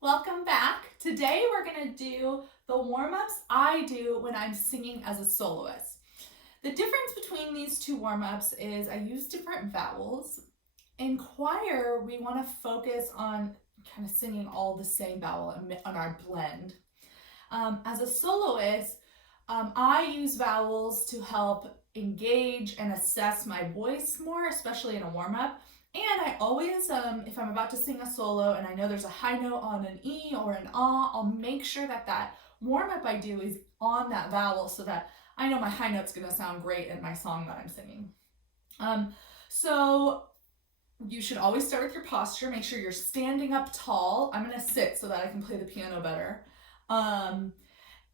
Welcome back. Today we're going to do the warm-ups I do when I'm singing as a soloist. The difference between these two warm-ups is I use different vowels. In choir, we want to focus on kind of singing all the same vowel on our blend. As a soloist, I use vowels to help engage and assess my voice more, especially in a warm-up. And I always, if I'm about to sing a solo and I know there's a high note on an E or an ah, I'll make sure that warm-up I do is on that vowel so that I know my high note's gonna sound great in my song that I'm singing. So you should always start with your posture. Make sure you're standing up tall. I'm gonna sit so that I can play the piano better. And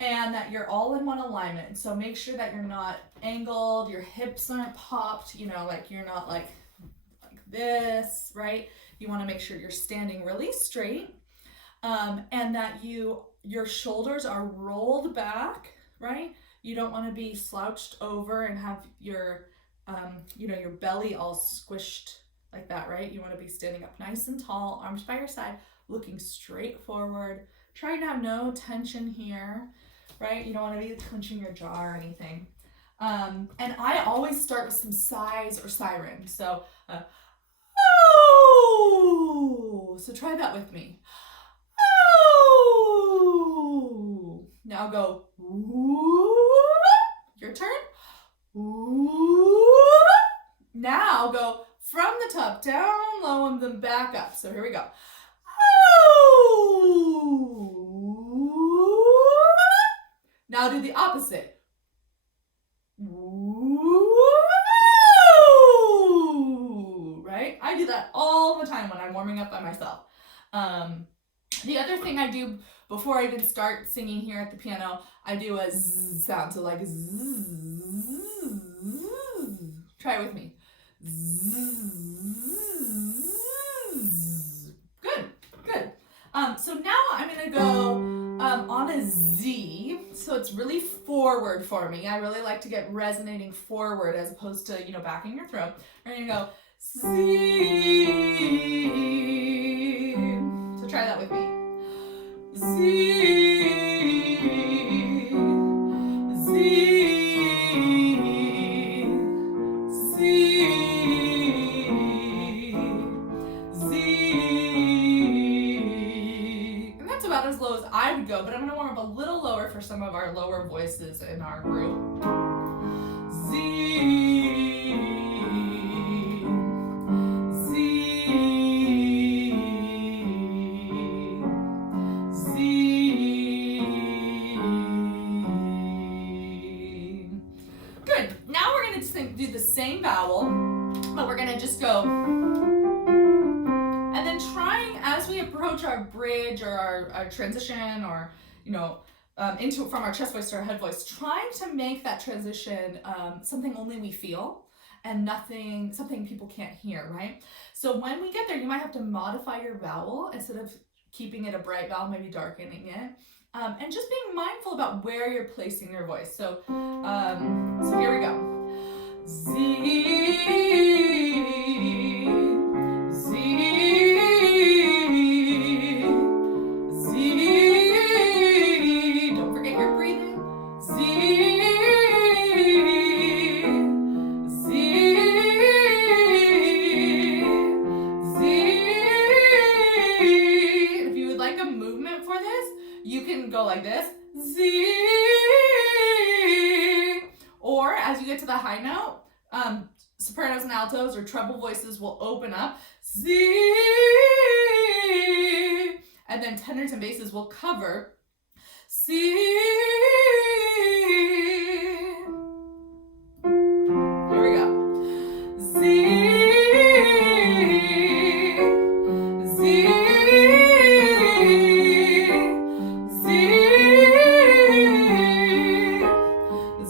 that you're all in one alignment. So make sure that you're not angled, your hips aren't popped, like you're not like this, right? You want to make sure you're standing really straight, and that your shoulders are rolled back, right? You don't want to be slouched over and have your your belly all squished like that, right? You want to be standing up nice and tall, arms by your side, looking straight forward, trying to have no tension here, right? You don't want to be clenching your jaw or anything. And I always start with some sighs or sirens. So so try that with me. Oh. Now go. Your turn. Now go from the top down low and then back up. So here we go. Now do the opposite. Right? I do that all the time when I'm warming up by myself. The other thing I do before I even start singing here at the piano, I do a zzz sound. So like zzz. Try it with me. Zzz. Good. So now I'm gonna go on a Z. So it's really forward for me. I really like to get resonating forward as opposed to back in your throat. We're gonna go Z. So try that with me. Z. Z. Z. Z. And that's about as low as I would go, but I'm going to warm up a little lower for some of our lower voices in our group. Z. Z. Z. Good. Now we're going to do the same vowel, but we're going to just go. And then trying, as we approach our bridge or our transition or, from our chest voice to our head voice, trying to make that transition something only we feel and something people can't hear, right? So when we get there, you might have to modify your vowel instead of keeping it a bright vowel, maybe darkening it. And just being mindful about where you're placing your voice. So here we go. Z. Z. Z. Don't forget your breathing. Z. Z. Z. If you would like a movement for this, you can go like this. Z. Or as you get to the high note, sopranos and altos or treble voices will open up. Z. And then tenors and basses will cover. C. Here we go. Z. Z. Z. Z.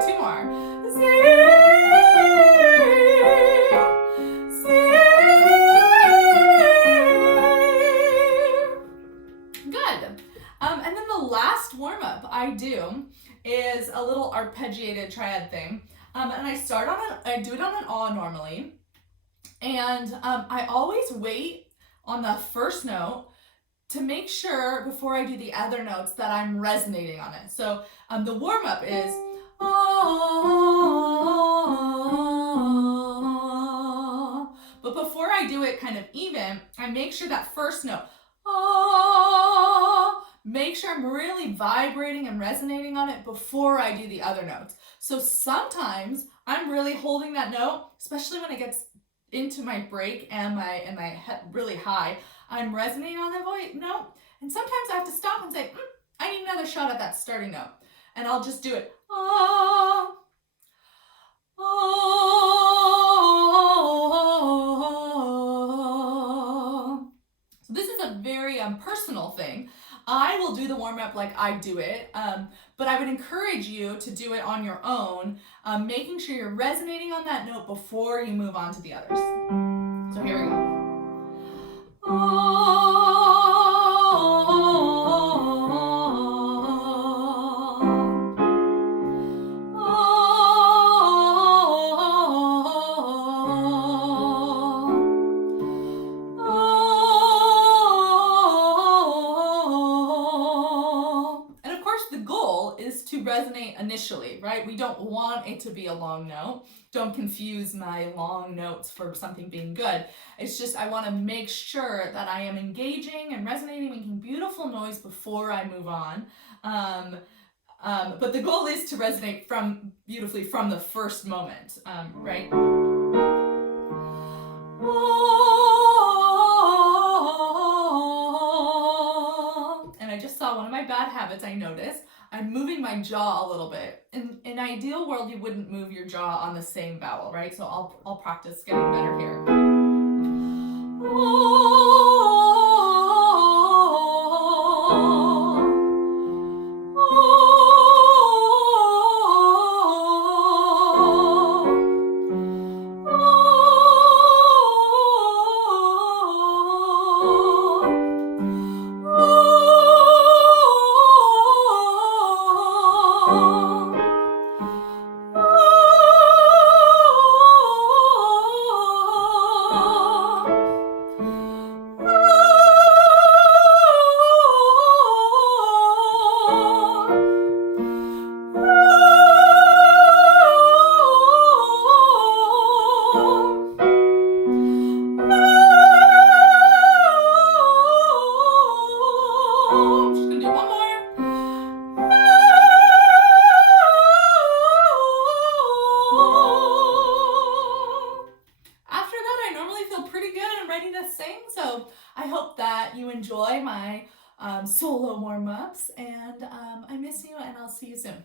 Two more. Good. And then the last warm-up I do is a little arpeggiated triad thing. And I do it on an ah normally. And I always wait on the first note to make sure before I do the other notes that I'm resonating on it. So the warm-up is ah, but before I do it kind of even, I make sure that first note, ah, make sure I'm really vibrating and resonating on it before I do the other notes. So sometimes I'm really holding that note, especially when it gets into my break and my head really high. I'm resonating on that note, and sometimes I have to stop and say, I need another shot at that starting note. And I'll just do it. Ah, ah. So this is a very personal thing. I will do the warm-up like I do it, but I would encourage you to do it on your own, making sure you're resonating on that note before you move on to the others. So here we go. Resonate initially, right? We don't want it to be a long note. Don't confuse my long notes for something being good. It's just I want to make sure that I am engaging and resonating, making beautiful noise before I move on. But the goal is to resonate beautifully from the first moment, right? And I just saw one of my bad habits I noticed. I'm moving my jaw a little bit. In an ideal world, you wouldn't move your jaw on the same vowel, right? So I'll practice getting better here. So I hope that you enjoy my solo warm-ups, and I miss you, and I'll see you soon.